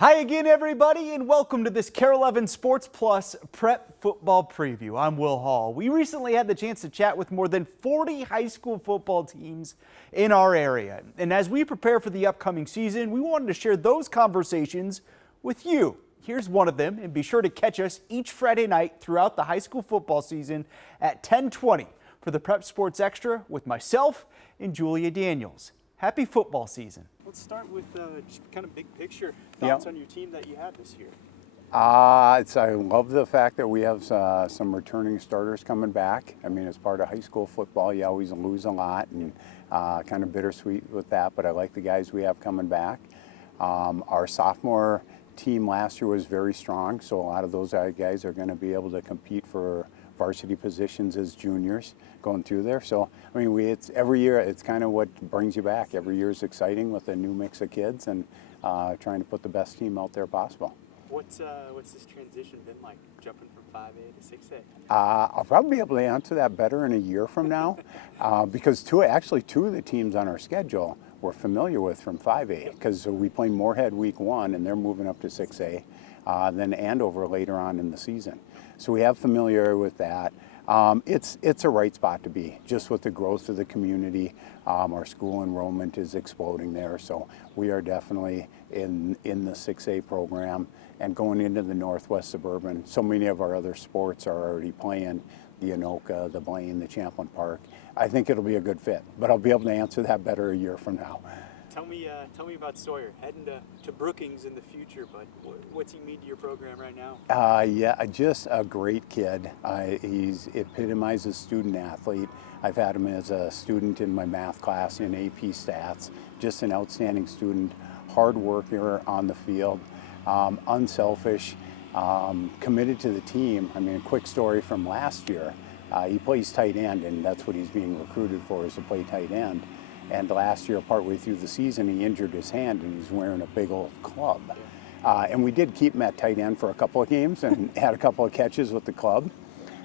Hi again, everybody, and welcome to this Kare 11 Sports Plus Prep Football Preview. I'm Will Hall. We recently had the chance to chat with more than 40 high school football teams in our area. And as we prepare for the upcoming season, we wanted to share those conversations with you. Here's one of them, and be sure to catch us each Friday night throughout the high school football season at 10:20 for the Prep Sports Extra with myself and Julia Daniels. Happy football season. Let's start with just kind of big picture thoughts on your team that you had this year. I love the fact that we have some returning starters coming back. I mean, as part of high school football, you always lose a lot, and kind of bittersweet with that, but I like the guys we have coming back. Our sophomore team last year was very strong, so a lot of those guys are going to be able to compete for varsity positions as juniors going through there. So, I mean, it's every year, it's kind of what brings you back. Every year is exciting with a new mix of kids and trying to put the best team out there possible. What's this transition been like, jumping from 5A to 6A? I'll probably be able to answer that better in a year from now because two of the teams on our schedule we're familiar with from 5A because we play Moorhead week 1 and they're moving up to 6A, then Andover later on in the season. So we have familiarity with that. It's a right spot to be, just with the growth of the community. Our school enrollment is exploding there, so we are definitely in the 6A program and going into the Northwest Suburban. So many of our other sports are already playing, the Anoka, the Blaine, the Champlin Park. I think it'll be a good fit, but I'll be able to answer that better a year from now. Tell me about Sawyer, heading to Brookings in the future, but what's he mean to your program right now? Yeah, just a great kid. He's epitomizes student athlete. I've had him as a student in my math class in AP Stats. Just an outstanding student, hard worker on the field, unselfish, committed to the team. I mean, a quick story from last year. He plays tight end, and that's what he's being recruited for, is to play tight end. And last year, partway through the season, he injured his hand and he's wearing a big old club. And we did keep him at tight end for a couple of games and had a couple of catches with the club.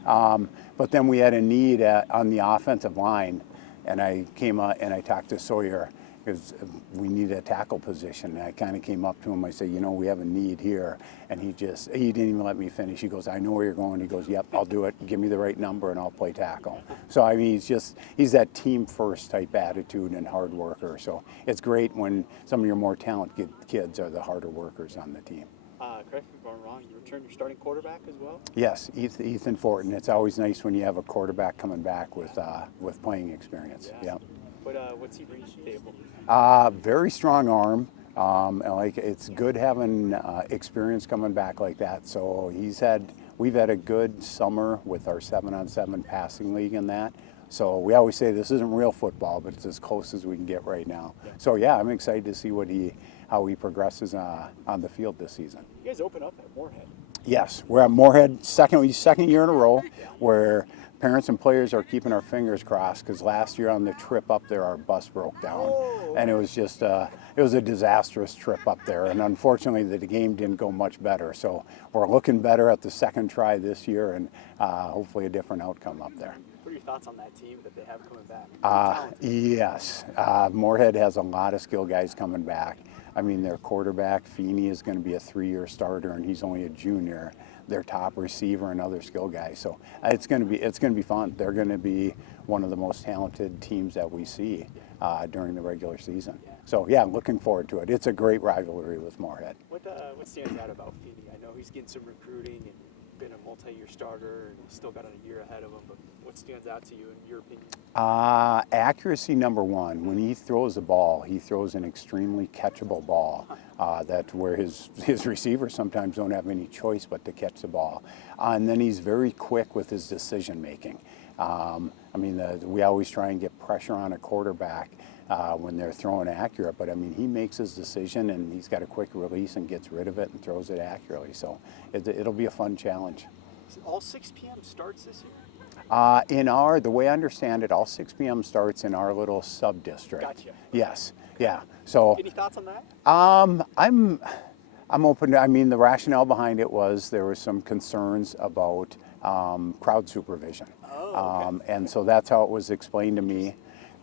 But then we had a need on the offensive line, and I came out and I talked to Sawyer because we needed a tackle position. And I kind of came up to him, I said, you know, we have a need here. And he didn't even let me finish. He goes, I know where you're going. He goes, yep, I'll do it. Give me the right number and I'll play tackle. So, I mean, he's that team first type attitude and hard worker. So it's great when some of your more talented kids are the harder workers on the team. Correct me if I'm wrong, you returned your starting quarterback as well? Yes, Ethan Fortin. It's always nice when you have a quarterback coming back with playing experience. Yeah. Yep. But what's he bring to the table? Very strong arm. It's good having experience coming back like that. So we've had a good summer with our 7-on-7 passing league and that. So we always say this isn't real football, but it's as close as we can get right now. Yeah. So yeah, I'm excited to see how he progresses on the field this season. You guys open up at Moorhead. Yes, we're at Moorhead second year in a row where parents and players are keeping our fingers crossed because last year on the trip up there our bus broke down and it was just it was a disastrous trip up there, and unfortunately the game didn't go much better. So we're looking better at the second try this year and hopefully a different outcome up there. What are your thoughts on that team that they have coming back? Yes, Moorhead has a lot of skill guys coming back. I mean, their quarterback, Feeney, is going to be a 3-year starter, and he's only a junior. Their top receiver and other skill guys. So it's going to be fun. They're going to be one of the most talented teams that we see during the regular season. So yeah, I'm looking forward to it. It's a great rivalry with Moorhead. What stands out about Feeney? I know he's getting some recruiting and been a multi-year starter and still got a year ahead of him, but what stands out to you in your opinion? Accuracy number one. When he throws the ball, he throws an extremely catchable ball. That's where his receivers sometimes don't have any choice but to catch the ball. And then he's very quick with his decision making. I mean, we always try and get pressure on a quarterback when they're throwing accurate, but I mean, he makes his decision and he's got a quick release and gets rid of it and throws it accurately. So it'll be a fun challenge. All 6 p.m. starts this year? The way I understand it, all 6 p.m. starts in our little sub-district. Gotcha. Yes, yeah. So any thoughts on that? I'm open to, I mean, the rationale behind it was there was some concerns about crowd supervision. Oh, okay. And so that's how it was explained to me.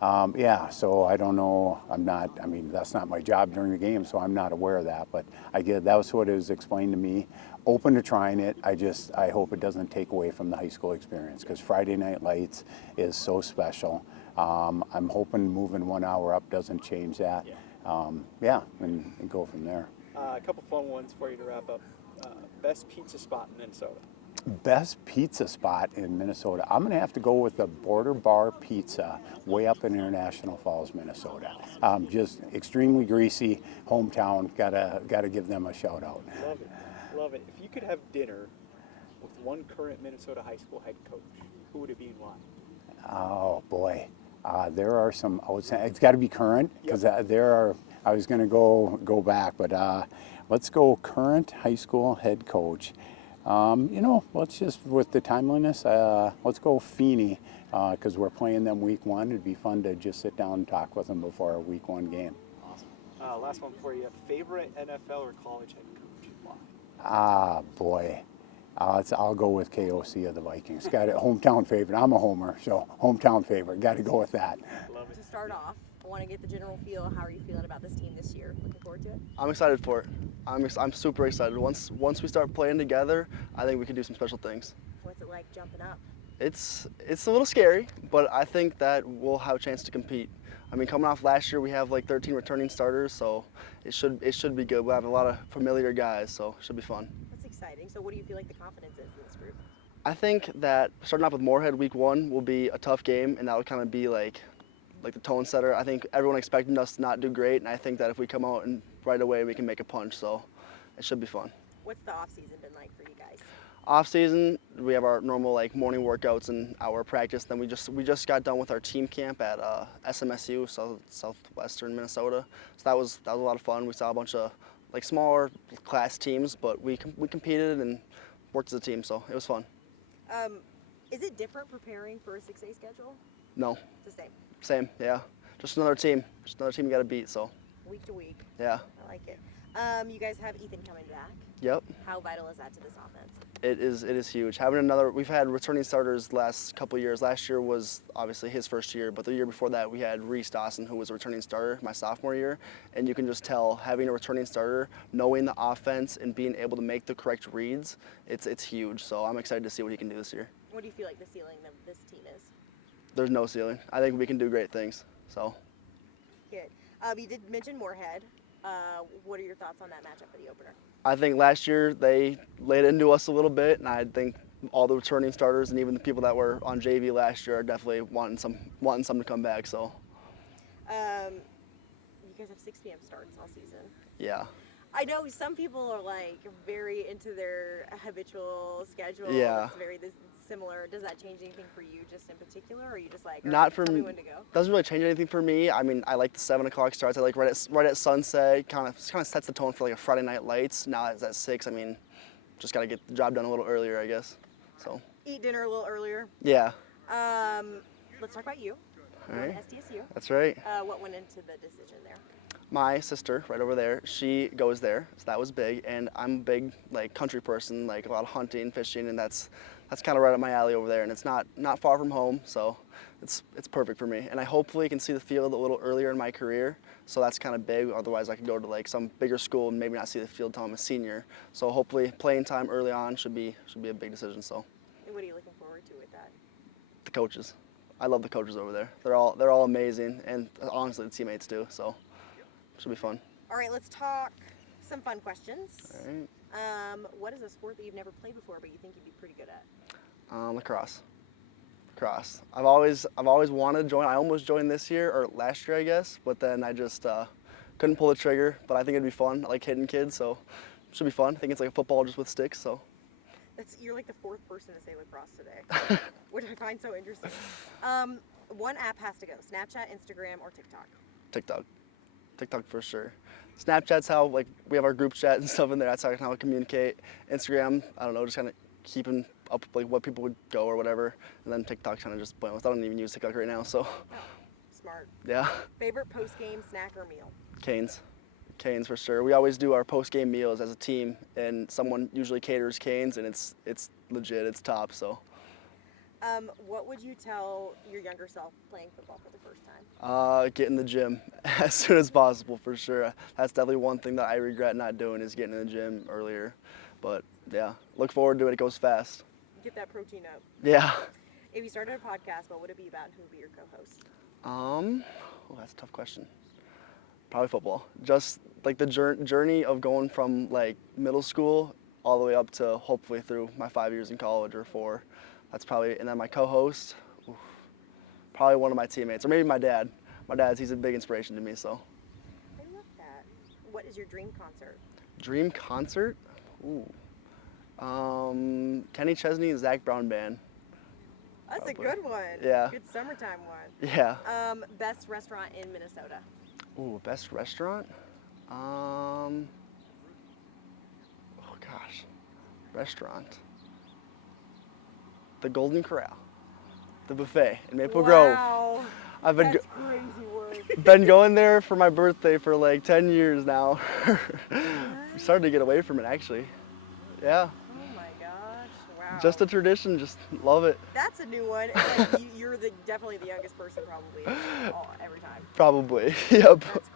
Yeah, so I don't know. I mean, that's not my job during the game, so I'm not aware of that. But that was what it was explained to me. Open to trying it. I hope it doesn't take away from the high school experience because Friday Night Lights is so special. I'm hoping moving 1 hour up doesn't change that. Yeah, and go from there. A couple fun ones for you to wrap up. Best pizza spot in Minnesota. Best pizza spot in Minnesota. I'm going to have to go with the Border Bar Pizza way up in International Falls, Minnesota. Just extremely greasy, hometown. Gotta give them a shout out. Love it. Love it. If you could have dinner with one current Minnesota high school head coach, who would it be and why? Oh boy, there are some. It's got to be current because there are. I was going to go back, but let's go current high school head coach. Let's just with the timeliness. Let's go Feeney because we're playing them week 1. It'd be fun to just sit down and talk with them before our week 1 game. Awesome. Last one for you. Favorite NFL or college head coach and why? Boy. I'll go with KOC of the Vikings. Got it. Hometown favorite. I'm a homer, so hometown favorite. Got to go with that. Love it. To start off, I want to get the general feel. How are you feeling about this team this year? Looking forward to it? I'm excited for it. I'm super excited. Once we start playing together, I think we can do some special things. What's it like jumping up? It's a little scary, but I think that we'll have a chance to compete. I mean, coming off last year, we have like 13 returning starters, so it should be good. We'll have a lot of familiar guys, so it should be fun. That's exciting. So what do you feel like the confidence is in this group? I think that starting off with Moorhead week 1 will be a tough game, and that would kind of be like the tone setter. I think everyone expected us to not do great, and I think that if we come out and right away we can make a punch, so it should be fun. What's the off season been like for you guys? Off season, we have our normal morning workouts and our practice. Then we just got done with our team camp at SMSU, Southwestern Minnesota. So that was a lot of fun. We saw a bunch of smaller class teams, but we competed and worked as a team, so it was fun. Is it different preparing for a 6A schedule? No, It's the same, same, yeah. Just another team you got to beat. So week to week. yeah, I like it. You guys have Ethan coming back. yep. How vital is that to this offense? It is huge. We've had returning starters last couple of years. Last year was obviously his first year, but the year before that we had Reese Dawson, who was a returning starter my sophomore year. And you can just tell having a returning starter, knowing the offense and being able to make the correct reads, it's huge. So I'm excited to see what he can do this year. What do you feel like the ceiling of this team is? There's no ceiling. I think we can do great things. So Good. You did mention Moorhead. What are your thoughts on that matchup for the opener? I think last year they laid into us a little bit, and I think all the returning starters and even the people that were on JV last year are definitely wanting some to come back. So You guys have 6 p.m. starts all season. yeah. I know some people are very into their habitual schedule. Yeah. It's very similar. Does that change anything for you just in particular, or are you just Not for tell me me. when to go? Doesn't really change anything for me. I mean, I like the 7 o'clock starts. I like right at sunset. Kind of sets the tone for a Friday Night Lights. Now it's at 6. I mean, just gotta get the job done a little earlier, I guess. So Eat dinner a little earlier. yeah. Let's talk about you. All You're right. on SDSU. That's right. What went into the decision there? My sister, right over there, she goes there, so that was big. And I'm a big country person, a lot of hunting, fishing, and that's kind of right up my alley over there. And it's not far from home, so it's perfect for me. And I hopefully can see the field a little earlier in my career, so that's kind of big. Otherwise, I could go to some bigger school and maybe not see the field until I'm a senior. So hopefully, playing time early on should be a big decision. So And what are you looking forward to with that? the coaches, I love the coaches over there. They're all amazing, and honestly, the teammates too. So should be fun. All right, let's talk some fun questions. All right. What is a sport that you've never played before but you think you'd be pretty good at? Lacrosse. I've always wanted to join. I almost joined this year or last year, I guess, but then I just couldn't pull the trigger. But I think it'd be fun. I like hitting kids, so it should be fun. I think it's like a football just with sticks. So You're like the 4th person to say lacrosse today, which I find so interesting. One app has to go: Snapchat, Instagram, or TikTok. TikTok for sure. Snapchat's how we have our group chat and stuff in there. That's how I communicate. Instagram, I don't know, just kind of keeping up what people would go or whatever. And then TikTok kind of just pointless. I don't even use TikTok right now, so Oh, smart. yeah. Favorite post-game snack or meal? Canes for sure. We always do our post-game meals as a team, and someone usually caters Canes, and it's legit. It's top. So What would you tell your younger self playing football for the first time? Get in the gym as soon as possible for sure. That's definitely one thing that I regret not doing is getting in the gym earlier. But yeah, look forward to it. It goes fast. Get that protein up. Yeah. If you started a podcast, what would it be about and who would be your co-host? That's a tough question. Probably football. Just like the journey of going from like middle school all the way up to hopefully through my 5 years in college or 4. That's probably, and then my co-host, probably one of my teammates, or maybe my dad. He's a big inspiration to me, so. I love that. What is your dream concert? Dream concert? Kenny Chesney and Zach Brown Band. That's Probably. a good one. Yeah. Good summertime one. Yeah. Best restaurant in Minnesota? Best restaurant? Oh gosh, restaurant. The Golden Corral, the buffet in Maple Grove. Wow. I've been That's crazy work. been going there for my birthday for like 10 years now. I'm starting to get away from it actually. Yeah. Oh my gosh. Wow. Just a tradition, just love it. That's a new one. It's like you're definitely the youngest person probably every time. Probably, yep. That's